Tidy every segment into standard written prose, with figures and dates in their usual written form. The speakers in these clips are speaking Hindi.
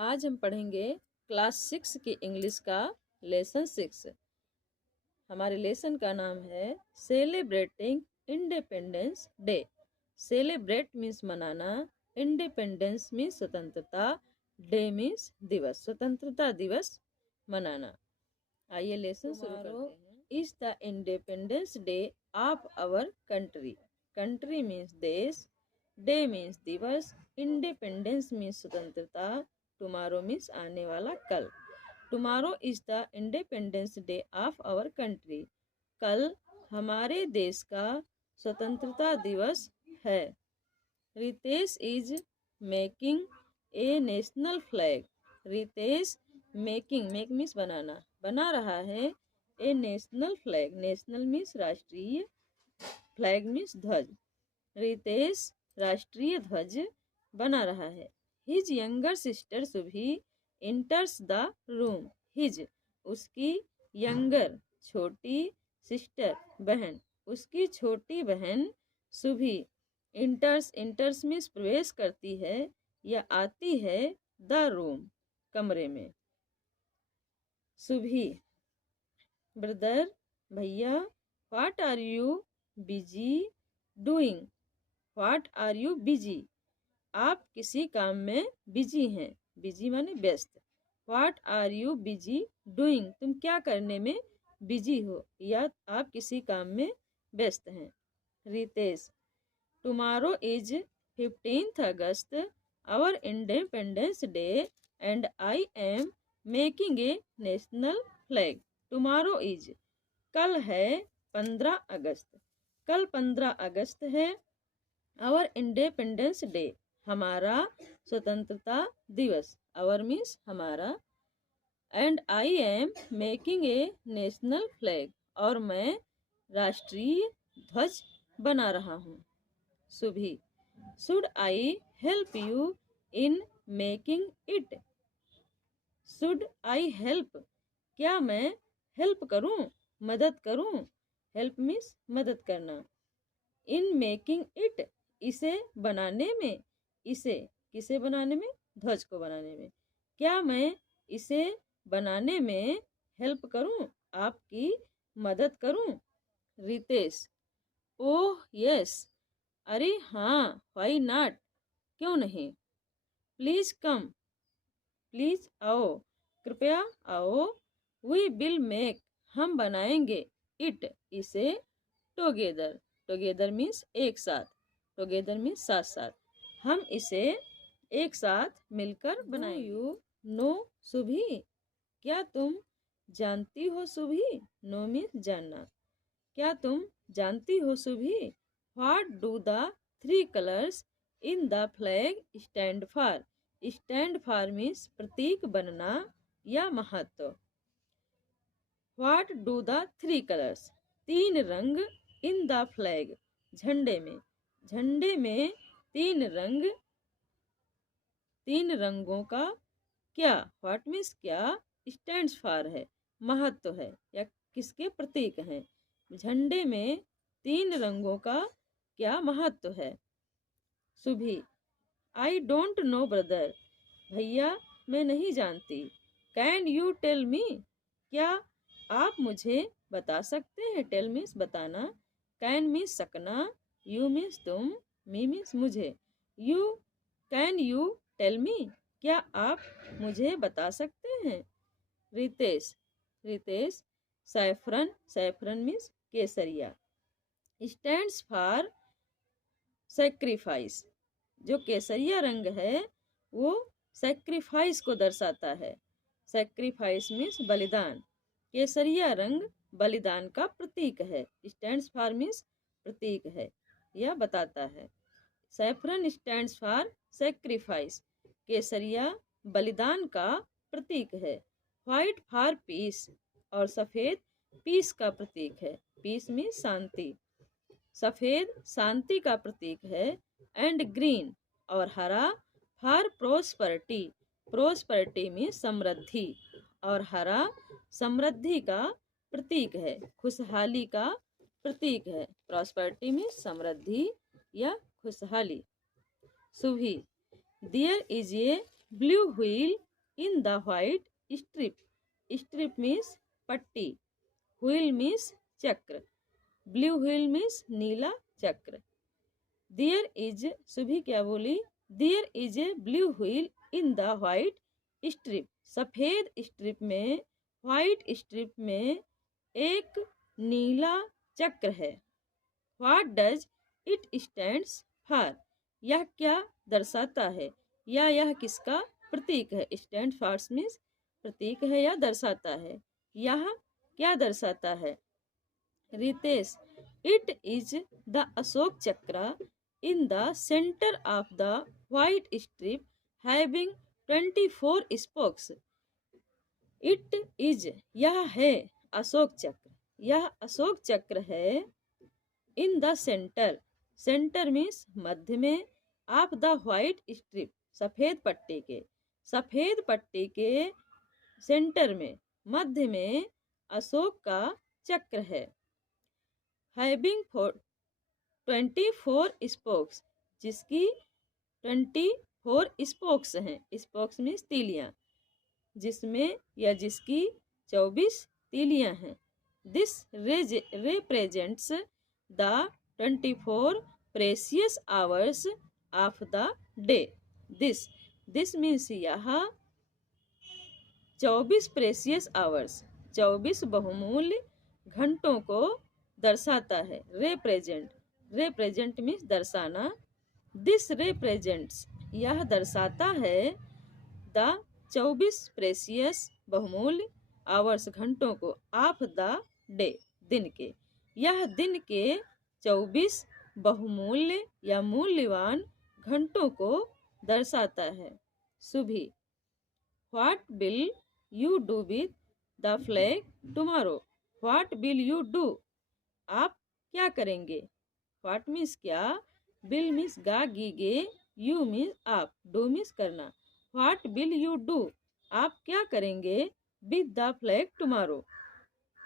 आज हम पढ़ेंगे क्लास 6 की इंग्लिश का लेसन 6। हमारे लेसन का नाम है celebrating independence day. Celebrate means मनाना, इंडिपेंडेंस मीन्स स्वतंत्रता, डे मीन्स दिवस, स्वतंत्रता दिवस मनाना। आइए लेसन शुरू करते हैं। Is the independence day of our country. Country means देश, डे मीन्स दिवस, इंडिपेंडेंस मीन्स स्वतंत्रता, टुमारो मीन्स आने वाला कल। Tomorrow is the independence day of our country. कल हमारे देश का स्वतंत्रता दिवस है। Ritesh is making a national flag. Ritesh making, make means बनाना, बना रहा है ए नेशनल फ्लैग। नेशनल मीन्स राष्ट्रीय, फ्लैग मीन्स ध्वज। रितेश राष्ट्रीय ध्वज बना रहा है। His younger sister सुभी इंटर्स the room. His उसकी, यंगर छोटी, सिस्टर बहन उसकी छोटी बहन, सुभी इंटर्स, इंटर्स मीन्स प्रवेश करती है या आती है, द रूम कमरे में। सुभी ब्रदर भैया, what are you busy doing. What are you busy, आप किसी काम में बिजी हैं। बिजी माने व्यस्त। What are you busy doing, तुम क्या करने में बिजी हो या आप किसी काम में व्यस्त हैं। Ritesh tomorrow is 15th August our independence day and I am making a national flag. Tomorrow is कल है 15 अगस्त, कल 15 अगस्त है। आवर इंडिपेंडेंस डे हमारा स्वतंत्रता दिवस, आवर मीन्स हमारा, and I am making a national flag और मैं राष्ट्रीय ध्वज बना रहा हूँ। Subhi should I help you in making it. Should I help, क्या मैं हेल्प करूँ, मदद करूँ। हेल्प मीन्स मदद करना। इन मेकिंग इट, इसे बनाने में। इसे किसे बनाने में, ध्वज को बनाने में। क्या मैं इसे बनाने में हेल्प करूं, आपकी मदद करूं। रितेश ओह यस, अरे हाँ, व्हाई नॉट, क्यों नहीं। प्लीज कम, प्लीज आओ, कृपया आओ। वी विल मेक, हम बनाएंगे, इट इसे, टुगेदर, टुगेदर मीन्स एक साथ, टुगेदर मीन्स साथ साथ, हम इसे एक साथ मिलकर बनाएंगे। यू नो सुभी, क्या तुम जानती हो सुभी। नो मीन्स जानना, क्या तुम जानती हो Subhi. What do the 3 colours in the flag stand for. Stand for means प्रतीक बनना या महत्व। व्हाट डू द 3 कलर्स, 3 रंग, इन द फ्लैग झंडे में। झंडे में 3 रंग, 3 रंगों का क्या, व्हाट मीन्स क्या, स्टैंड्स फॉर है, महत्व है या किसके प्रतीक हैं। झंडे में 3 रंगों का क्या महत्व है। सुभी आई डोंट नो ब्रदर, भैया मैं नहीं जानती। कैन यू टेल मी, क्या आप मुझे बता सकते हैं। टेल मीन्स बताना, कैन मीन्स सकना, यू मीन्स तुम, मी मीन्स मुझे। You, can you tell me, क्या आप मुझे बता सकते हैं। Ritesh, Ritesh saffron, saffron means केसरिया। स्टैंड्स फॉर सेक्रीफाइस, जो केसरिया रंग है वो सेक्रीफाइस को दर्शाता है। सेक्रीफाइस मीन्स बलिदान। केसरिया रंग बलिदान का प्रतीक है। स्टैंड्स फॉर मीन्स प्रतीक है या बताता है। सैफरन स्टैंड्स फॉर सेक्रीफाइस, केसरिया बलिदान का प्रतीक है। व्हाइट फॉर पीस, और सफेद पीस का प्रतीक है। पीस मीन्स शांति, सफेद शांति का प्रतीक है। एंड ग्रीन, और हरा फॉर प्रोस्पेरिटी, प्रोस्पेरिटी मीन्स समृद्धि, और हरा समृद्धि का प्रतीक है, खुशहाली का प्रतीक है। प्रोस्पेरिटी मीन्स समृद्धि या खुशहाली। Subhi there is a blue wheel in the white strip. Strip means पट्टी, wheel means चक्र, blue wheel means नीला चक्र. There is, सुभी क्या बोली? There is a blue wheel in the white strip. सफेद स्ट्रिप में, व्हाइट स्ट्रिप में एक नीला चक्र है. What does it stands for? यह क्या दर्शाता है या यह किसका प्रतीक है? Stand for means प्रतीक है या दर्शाता है. यह क्या दर्शाता है? Ritesh, it is the Ashok चक्र in the center of the white strip having 24 spokes. It is, यह है अशोक चक्र, यह अशोक चक्र है. In the centre, centre means मध्य में, ऑफ द व्हाइट स्ट्रिप सफेद पट्टी के, सफेद पट्टी के सेंटर में, मध्य में अशोक का चक्र है. हैविंग 24 स्पोक्स, जिसकी 24 स्पोक्स हैं. स्पोक्स मीन्स तीलियां, जिसमें या जिसकी 24 तीलियां हैं. This represents the 24 precious hours of the day. This means यह 24 precious hours, 24 बहुमूल्य घंटों को दर्शाता है. represent means दर्शाना. This represents, यह दर्शाता है the 24 precious बहुमूल्य hours घंटों को, of the day दिन के. यह दिन के 24 बहुमूल्य या मूल्यवान घंटों को दर्शाता है. सुभी, What will you do with the flag tomorrow? What will you do? आप क्या करेंगे? What means क्या, will means गा गी गे, you means आप, do means करना. What will you do? आप क्या करेंगे? With the flag tomorrow,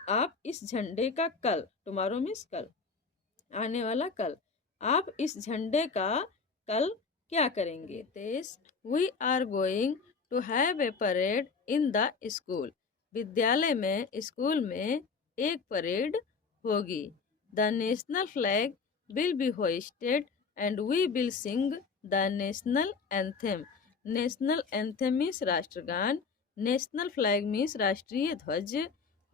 आप इस झंडे का कल, tomorrow means कल, आने वाला कल, आप इस झंडे का कल क्या करेंगे? We are going to have a parade in the school. विद्यालय में, स्कूल में एक परेड होगी. The national flag will be hoisted and we will sing the national anthem. National anthem means राष्ट्रगान, national flag means राष्ट्रीय ध्वज,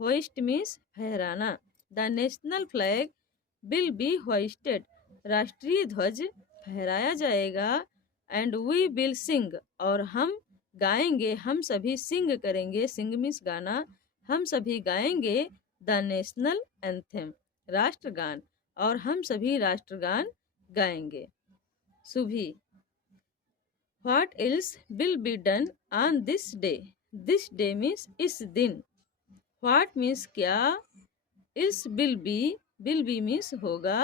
hoist means फहराना. The national flag will be hoisted, राष्ट्रीय ध्वज फहराया जाएगा. And we will sing, और हम गाएंगे, हम सभी सिंग करेंगे, सिंग मीन्स गाना, हम सभी गाएंगे द नेशनल एंथम राष्ट्रगान, और हम सभी राष्ट्रगान गाएंगे. Subhi, what else will be done on this day? This day means इस दिन. व्हाट मीन्स क्या, एल्स विल बी मीन्स होगा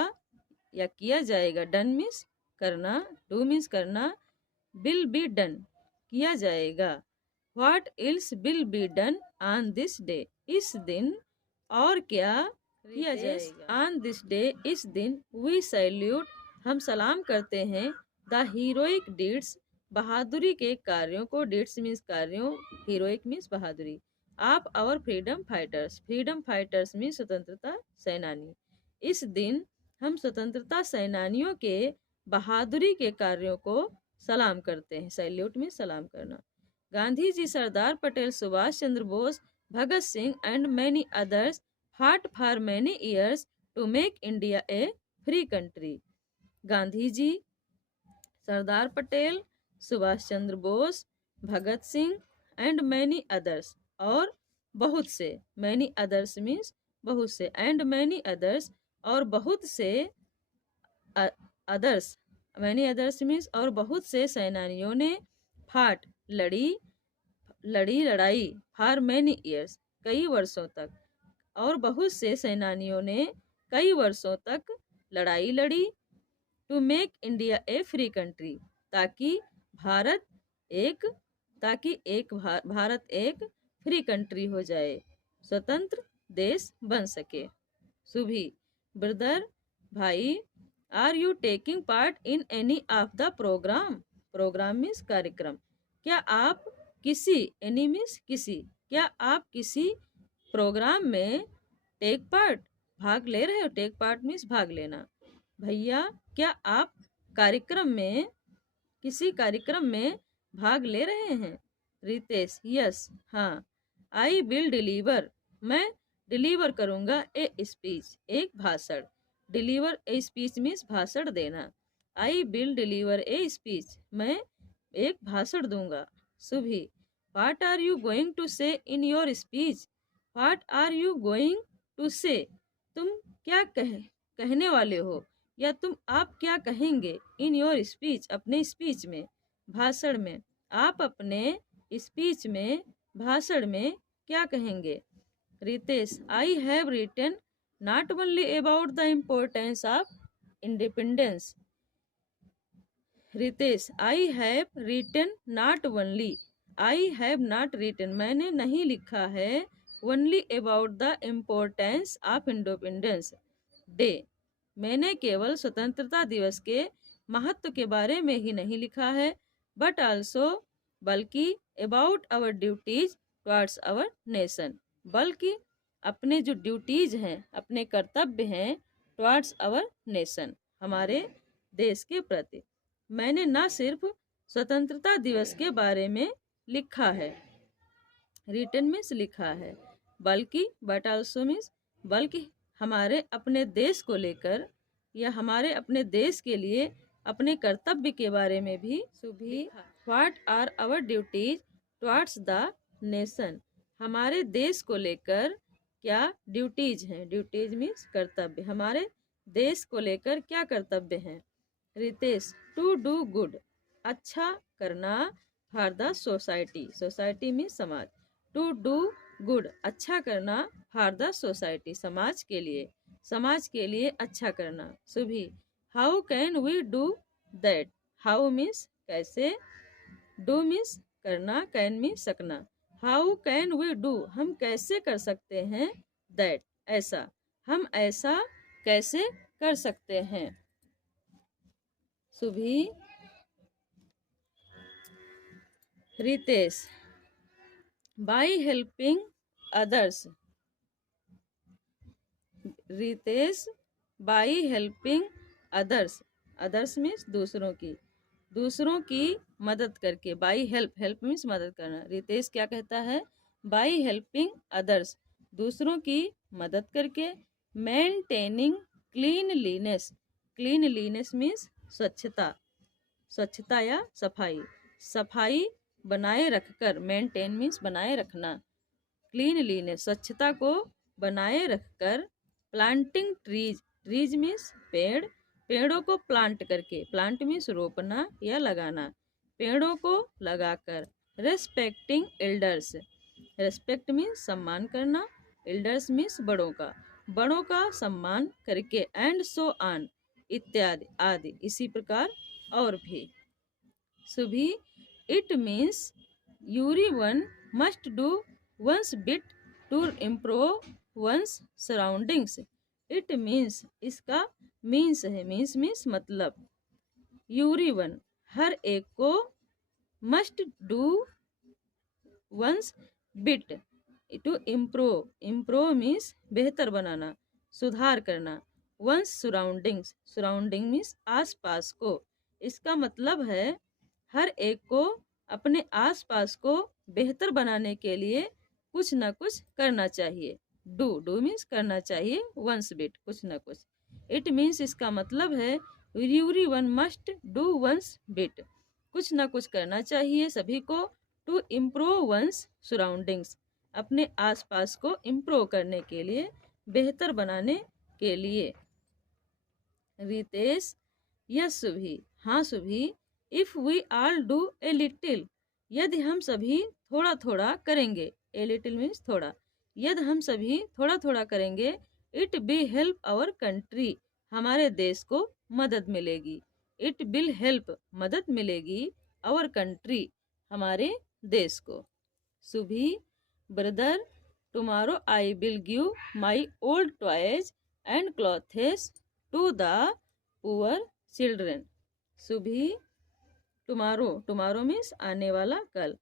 या किया जाएगा, डन मीन्स करना, डू मीन्स करना, विल बी डन किया जाएगा. What else will be done on this day? इस दिन और क्या किया जाएगा? ऑन दिस डे, इस दिन. वी सैल्यूट, हम सलाम करते हैं. द हीरोइक डीड्स, बहादुरी के कार्यों को. डीड्स मीन्स कार्यों, हीरोइक मीन्स बहादुरी. आप our freedom fighters, freedom fighters means स्वतंत्रता सेनानी. इस दिन हम स्वतंत्रता सेनानियों के बहादुरी के कार्यों को सलाम करते हैं. सैल्यूट में सलाम करना. Gandhi ji, Sardar Patel, Subhash Chandra Bose, Bhagat Singh and many others fought for many years to make India a free country. Gandhi ji, Sardar Patel, Subhash Chandra Bose, Bhagat Singh and many others, और बहुत से. मैनी अदर्स मीन्स बहुत से, एंड मैनी अदर्स, और बहुत से अदर्स, मैनी अदर्स मीन्स और बहुत से सेनानियों ने. फाट, लड़ाई, फॉर मैनी ईयर्स, कई वर्षों तक, और बहुत से सेनानियों ने कई वर्षों तक लड़ाई लड़ी. To make India a free country, ताकि भारत एक फ्री कंट्री हो जाए, स्वतंत्र देश बन सके. सुभी, ब्रदर, भाई, are you taking part in any of the program? Program means कार्यक्रम. क्या आप किसी, एनी मीन्स किसी, क्या आप किसी प्रोग्राम में टेक पार्ट, भाग ले रहे हो? टेक पार्ट मीन्स भाग लेना। भैया क्या आप कार्यक्रम में, किसी कार्यक्रम में भाग ले रहे हैं? रितेश यस, हाँ। आई विल डिलीवर, मैं डिलीवर करूँगा ए स्पीच, एक भाषण। डिलीवर ए स्पीच मीन्स भाषण देना। I will deliver a speech, मैं एक भाषण दूंगा। Subhi, what are you going to say in your speech? What are you going to say, तुम क्या कहने वाले हो, या आप क्या कहेंगे? इन योर स्पीच, अपने स्पीच में, भाषण में, आप अपने स्पीच में, भाषण में क्या कहेंगे? Ritesh, I have written not only about the importance of independence. Ritesh, I have written not only, I have not written, मैंने नहीं लिखा है, only about the importance of independence day, मैंने केवल स्वतंत्रता दिवस के महत्व के बारे में ही नहीं लिखा है, बट आल्सो, बल्कि, about our duties towards our nation, बल्कि अपने जो ड्यूटीज हैं, अपने कर्तव्य हैं, टुवर्ड्स आवर नेशन, हमारे देश के प्रति, मैंने न सिर्फ स्वतंत्रता दिवस के बारे में लिखा है, रिटन मीन्स लिखा है, बल्कि, बट आल्सो मीन्स, बल्कि हमारे अपने देश को लेकर, या हमारे अपने देश के लिए अपने कर्तव्य के बारे में भी Subhi. What are our duties towards the nation, हमारे देश को लेकर क्या ड्यूटीज हैं? ड्यूटीज मीन्स कर्तव्य, हमारे देश को लेकर क्या कर्तव्य हैं? रितेश, टू डू गुड, अच्छा करना, for the society, society means समाज, टू डू गुड, अच्छा करना, फॉर द सोसाइटी, समाज के लिए, समाज के लिए अच्छा करना। Subhi, how can we do that, how means कैसे, डू मीन्स करना, कैन मीन्स सकना, हाउ कैन वी डू, हम कैसे कर सकते हैं, दैट, ऐसा, हम ऐसा कैसे कर सकते हैं? Subhi. Ritesh, by helping others, Ritesh, by helping others, others means दूसरों की, दूसरों की मदद करके, बाई हेल्प, हेल्प मीन्स मदद करना। रितेश क्या कहता है? बाई हेल्पिंग अदर्स, दूसरों की मदद करके, मेंटेनिंग क्लीनलीनेस, क्लीनलीनेस मीन्स स्वच्छता, स्वच्छता या सफाई, सफाई बनाए रखकर, मेंटेन मीन्स बनाए रखना, क्लीनलीनेस स्वच्छता को बनाए रखकर, प्लांटिंग ट्रीज, ट्रीज मीन्स पेड़, पेड़ों को प्लांट करके, प्लांट मीन्स रोपना या लगाना, पेड़ों को लगाकर, रेस्पेक्टिंग एल्डर्स, रेस्पेक्ट मीन्स सम्मान करना, एल्डर्स मीन्स बड़ों का, बड़ों का सम्मान करके, एंड सो ऑन, इत्यादि, आदि, इसी प्रकार और भी। Subhi, it means everyone must do one's bit to improve one's surroundings, it means, इसका मीन्स है, मीन्स मतलब, एवरीवन, हर एक को, must do one's bit to improve, improve means बेहतर बनाना, सुधार करना, वंस सराउंडिंग्स, सराउंडिंग मीन्स आसपास को, इसका मतलब है हर एक को अपने आसपास को बेहतर बनाने के लिए कुछ न कुछ करना चाहिए। डू, डू मीन्स करना चाहिए, वंस बिट कुछ न कुछ, इट मीन्स इसका मतलब है everyone must do one's bit, कुछ न कुछ करना चाहिए सभी को, टू इम्प्रूव वंस सराउंडिंग्स, अपने आसपास को इम्प्रूव करने के लिए, बेहतर बनाने के लिए। रितेश, यस सुभी, हाँ Subhi, if we all do a little, यदि हम सभी थोड़ा थोड़ा करेंगे, ए लिटिल मीन्स थोड़ा, यदि हम सभी थोड़ा थोड़ा करेंगे, it be help our country, हमारे देश को मदद मिलेगी, इट विल हेल्प, मदद मिलेगी, आवर कंट्री, हमारे देश को। Subhi, brother, tomorrow I will give my old toys and clothes to the poor children. Subhi, tomorrow, tomorrow means आने वाला कल,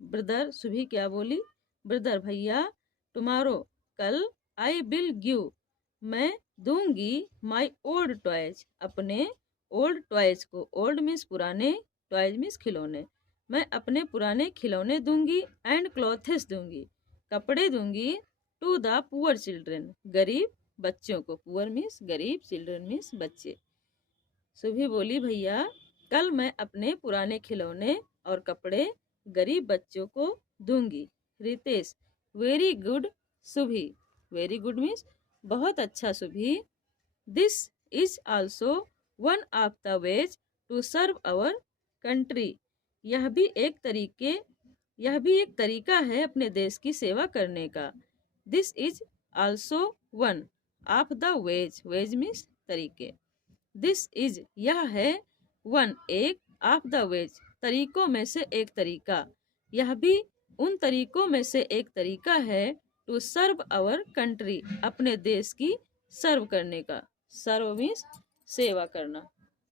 ब्रदर सुभी क्या बोली? ब्रदर भैया, टुमारो कल, आई विल गिव मैं दूंगी, माई ओल्ड टॉयज अपने ओल्ड टॉयज को, ओल्ड मीन्स पुराने, टॉयज मीन्स खिलौने, मैं अपने पुराने खिलौने दूंगी, एंड क्लॉथेस दूंगी, कपड़े दूंगी, टू द पुअर चिल्ड्रन गरीब बच्चों को, पुअर मीन्स गरीब, चिल्ड्रन मीन्स बच्चे। सुभी बोली भैया कल मैं अपने पुराने खिलौने और कपड़े गरीब बच्चों को दूंगी। Ritesh very good Subhi, very good means बहुत अच्छा Subhi. This is also one of the ways to serve our country, यह भी एक तरीका है अपने देश की सेवा करने का। This is also one of the ways, ways means तरीके, दिस इज यह है, वन एक, ऑफ द वेज तरीकों में से एक तरीका, यह भी उन तरीकों में से एक तरीका है, टू सर्व आवर कंट्री अपने देश की सर्व करने का, सर्व मीन्स सेवा करना।